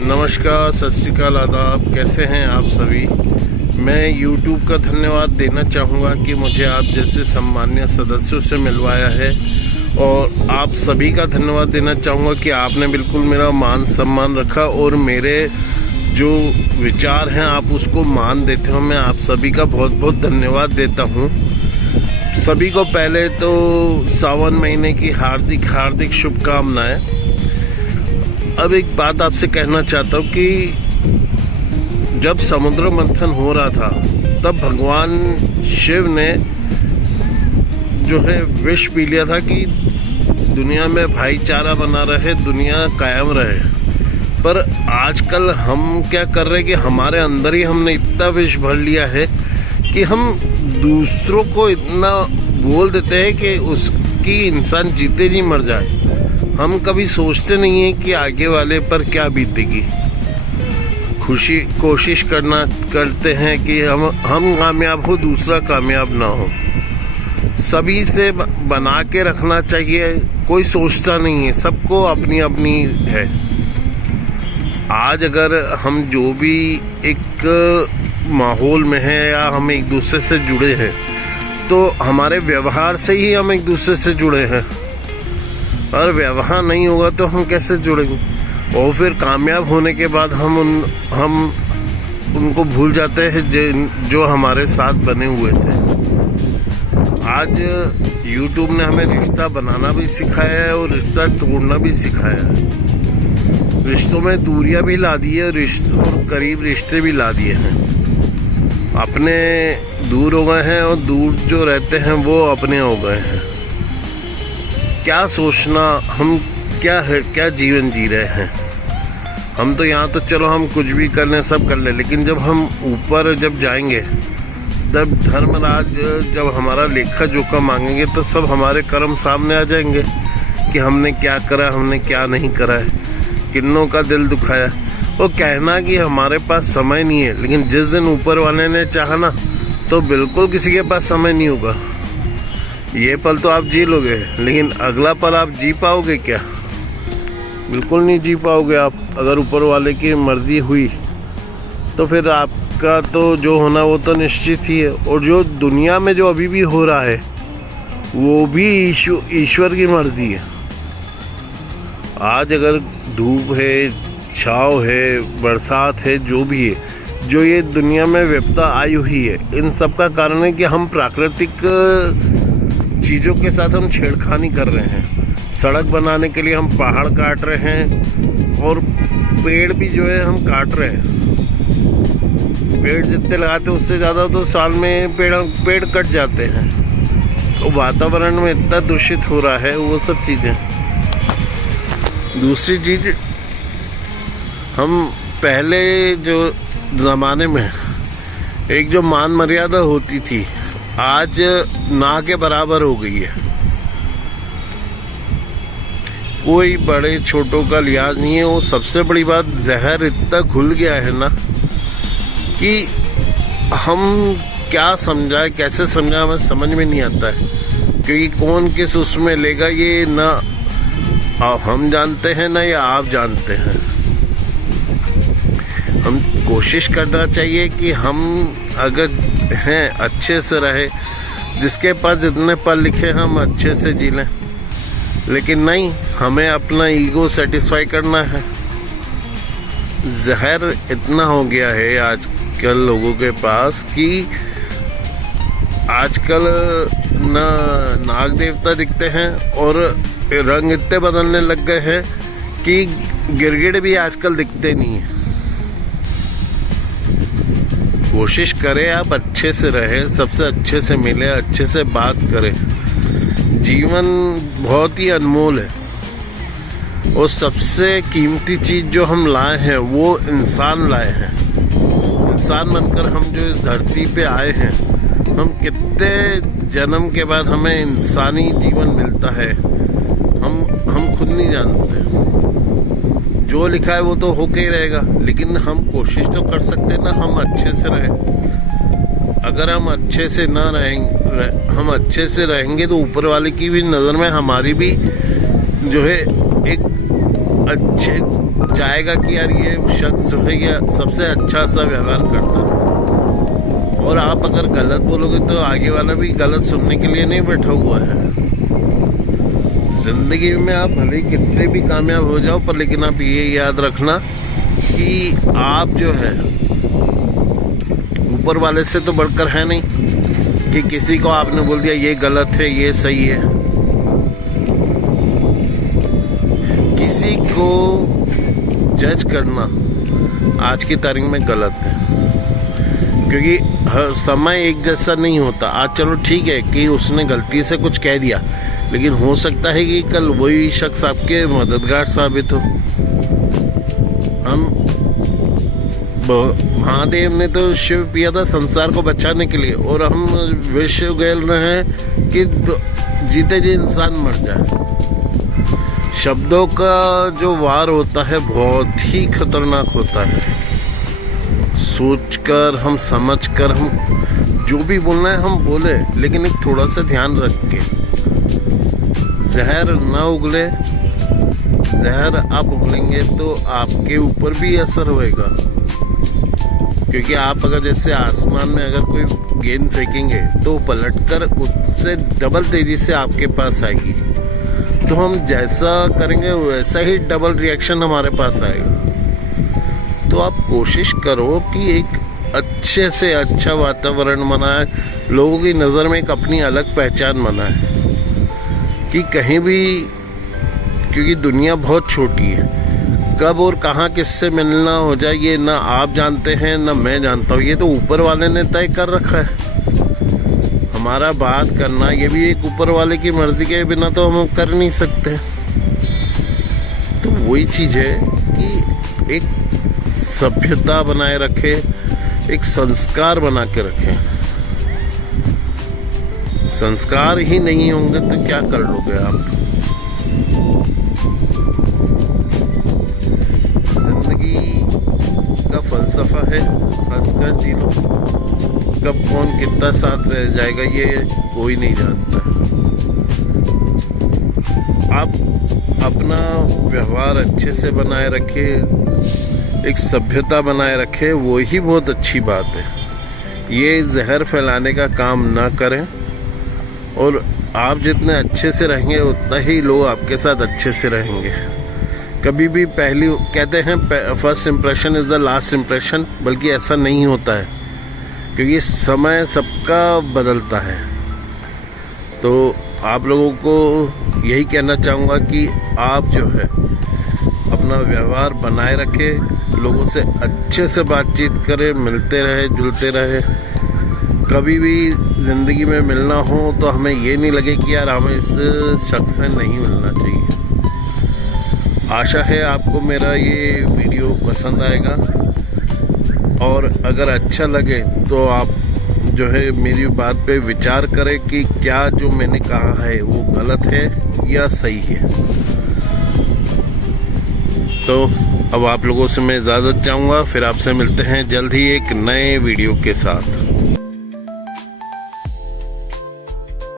नमस्कार, सत श्री अकाल, आदाब। कैसे हैं आप सभी। मैं YouTube का धन्यवाद देना चाहूँगा कि मुझे आप जैसे सम्मान्य सदस्यों से मिलवाया है, और आप सभी का धन्यवाद देना चाहूँगा कि आपने बिल्कुल मेरा मान सम्मान रखा और मेरे जो विचार हैं आप उसको मान देते हो। मैं आप सभी का बहुत बहुत धन्यवाद देता हूँ। सभी को पहले तो सावन महीने की हार्दिक हार्दिक शुभकामनाएं। अब एक बात आपसे कहना चाहता हूँ कि जब समुद्र मंथन हो रहा था तब भगवान शिव ने जो है विष पी लिया था कि दुनिया में भाईचारा बना रहे, दुनिया कायम रहे। पर आजकल हम क्या कर रहे हैं कि हमारे अंदर ही हमने इतना विष भर लिया है कि हम दूसरों को इतना बोल देते हैं कि उसकी इंसान जीते जी मर जाए। हम कभी सोचते नहीं है कि आगे वाले पर क्या बीतेगी। कोशिश करते हैं कि हम कामयाब हो, दूसरा कामयाब ना हो। सभी से बना के रखना चाहिए, कोई सोचता नहीं है, सबको अपनी अपनी है। आज अगर हम जो भी एक माहौल में हैं या हम एक दूसरे से जुड़े हैं तो हमारे व्यवहार से ही हम एक दूसरे से जुड़े हैं। और व्यवहार नहीं होगा तो हम कैसे जुड़ेंगे। और फिर कामयाब होने के बाद हम उनको भूल जाते हैं जो हमारे साथ बने हुए थे। आज YouTube ने हमें रिश्ता बनाना भी सिखाया है और रिश्ता तोड़ना भी सिखाया है। रिश्तों में दूरियां भी ला दी है और करीब रिश्ते भी ला दिए हैं। अपने दूर हो गए हैं और दूर जो रहते हैं वो अपने हो गए हैं। क्या सोचना, हम क्या जीवन जी रहे हैं। हम तो यहाँ तो चलो हम कुछ भी कर लें, सब कर लें, लेकिन जब हम ऊपर जब जाएंगे तब धर्मराज जब हमारा लेखा जोखा मांगेंगे तो सब हमारे कर्म सामने आ जाएंगे कि हमने क्या करा, हमने क्या नहीं करा है, किन्नों का दिल दुखाया। वो कहना कि हमारे पास समय नहीं है, लेकिन जिस दिन ऊपर वाले ने चाहा ना तो बिल्कुल किसी के पास समय नहीं होगा। ये पल तो आप जी लोगे, लेकिन अगला पल आप जी पाओगे क्या? बिल्कुल नहीं जी पाओगे आप। अगर ऊपर वाले की मर्जी हुई तो फिर आपका तो जो होना वो तो निश्चित ही है। और जो दुनिया में जो अभी भी हो रहा है वो भी ईश्वर की मर्जी है। आज अगर धूप है, छाव है, बरसात है, जो भी है, जो ये दुनिया में विपदा आई हुई है, इन सब का कारण है कि हम प्राकृतिक चीज़ों के साथ हम छेड़खानी कर रहे हैं। सड़क बनाने के लिए हम पहाड़ काट रहे हैं और पेड़ भी जो है हम काट रहे हैं। पेड़ जितने लगाते हैं उससे ज़्यादा तो साल में पेड़ कट जाते हैं। तो वातावरण में इतना दूषित हो रहा है वो सब चीज़ें। दूसरी चीज़, हम पहले जो ज़माने में एक जो मान मर्यादा होती थी आज ना के बराबर हो गई है। कोई बड़े छोटों का लिहाज नहीं है। वो सबसे बड़ी बात, जहर इतना घुल गया है ना कि हम क्या समझाए, कैसे समझाए, हमें समझ में नहीं आता है। क्योंकि कौन किस उसमें लेगा ये ना हम जानते हैं ना या आप जानते हैं। हम कोशिश करना चाहिए कि हम अगर हैं अच्छे से रहे, जिसके पास जितने पल लिखे हम अच्छे से जी लें। लेकिन नहीं, हमें अपना ईगो सेटिस्फाई करना है। जहर इतना हो गया है आजकल लोगों के पास कि आजकल ना नाग देवता दिखते हैं और रंग इतने बदलने लग गए हैं कि गिरगिट भी आजकल दिखते नहीं है। कोशिश करें आप अच्छे से रहें, सबसे अच्छे से मिले, अच्छे से बात करें। जीवन बहुत ही अनमोल है और सबसे कीमती चीज़ जो हम लाए हैं वो इंसान लाए हैं। इंसान बनकर हम जो इस धरती पे आए हैं, हम कितने जन्म के बाद हमें इंसानी जीवन मिलता है हम खुद नहीं जानते। जो लिखा है वो तो होके ही रहेगा, लेकिन हम कोशिश तो कर सकते हैं ना हम अच्छे से रहें। अगर हम अच्छे से ना रहेंगे, हम अच्छे से रहेंगे तो ऊपर वाले की भी नज़र में हमारी भी जो है एक अच्छे जाएगा कि यार ये शख्स जो है ये सबसे अच्छा सा व्यवहार करता है। और आप अगर गलत बोलोगे तो आगे वाला भी गलत सुनने के लिए नहीं बैठा हुआ है। जिंदगी में आप भले ही कितने भी कामयाब हो जाओ, पर लेकिन आप ये याद रखना कि आप जो है ऊपर वाले से तो बढ़कर है नहीं कि किसी को आपने बोल दिया ये गलत है ये सही है। किसी को जज करना आज की तारीख में गलत है, क्योंकि हर समय एक जैसा नहीं होता। आज चलो ठीक है कि उसने गलती से कुछ कह दिया, लेकिन हो सकता है कि कल वही शख्स आपके मददगार साबित हो। हम महादेव ने तो शिव पिया था संसार को बचाने के लिए, और हम विष गैल रहे हैं कि जीते जी इंसान मर जाए। शब्दों का जो वार होता है बहुत ही खतरनाक होता है। सोचकर हम समझकर हम जो भी बोलना है हम बोले, लेकिन एक थोड़ा सा ध्यान रख के। जहर ना उगले, जहर आप उगलेंगे तो आपके ऊपर भी असर होएगा। क्योंकि आप अगर जैसे आसमान में अगर कोई गेंद फेंकेंगे तो पलटकर उससे डबल तेजी से आपके पास आएगी, तो हम जैसा करेंगे वैसा ही डबल रिएक्शन हमारे पास आएगा। तो आप कोशिश करो कि एक अच्छे से अच्छा वातावरण बनाए, लोगों की नज़र में एक अपनी अलग पहचान बनाए कि कहीं भी, क्योंकि दुनिया बहुत छोटी है, कब और कहाँ किससे मिलना हो जाए ये ना आप जानते हैं ना मैं जानता हूँ। ये तो ऊपर वाले ने तय कर रखा है। हमारा बात करना ये भी एक ऊपर वाले की मर्जी के बिना तो हम कर नहीं सकते। तो वही चीज़ है कि एक सभ्यता बनाए रखे, एक संस्कार बना के रखें। संस्कार ही नहीं होंगे तो क्या कर लोगे आप। जिंदगी का फलसफा है हंसकर जी लो। कब कौन कितना साथ रह जाएगा ये कोई नहीं जानता। आप अपना व्यवहार अच्छे से बनाए रखे, एक सभ्यता बनाए रखे, वो ही बहुत अच्छी बात है। ये जहर फैलाने का काम ना करें, और आप जितने अच्छे से रहेंगे उतना ही लोग आपके साथ अच्छे से रहेंगे। कभी भी पहली कहते हैं first impression is the last impression, बल्कि ऐसा नहीं होता है, क्योंकि समय सबका बदलता है। तो आप लोगों को यही कहना चाहूँगा कि आप जो है अपना व्यवहार बनाए रखें, लोगों से अच्छे से बातचीत करें, मिलते रहे, जुलते रहे। कभी भी ज़िंदगी में मिलना हो तो हमें ये नहीं लगे कि यार हमें इस शख्स से नहीं मिलना चाहिए। आशा है आपको मेरा ये वीडियो पसंद आएगा, और अगर अच्छा लगे तो आप जो है मेरी बात पे विचार करें कि क्या जो मैंने कहा है वो गलत है या सही है। तो अब आप लोगों से मैं इजाज़त चाहूँगा, फिर आपसे मिलते हैं जल्द ही एक नए वीडियो के साथ।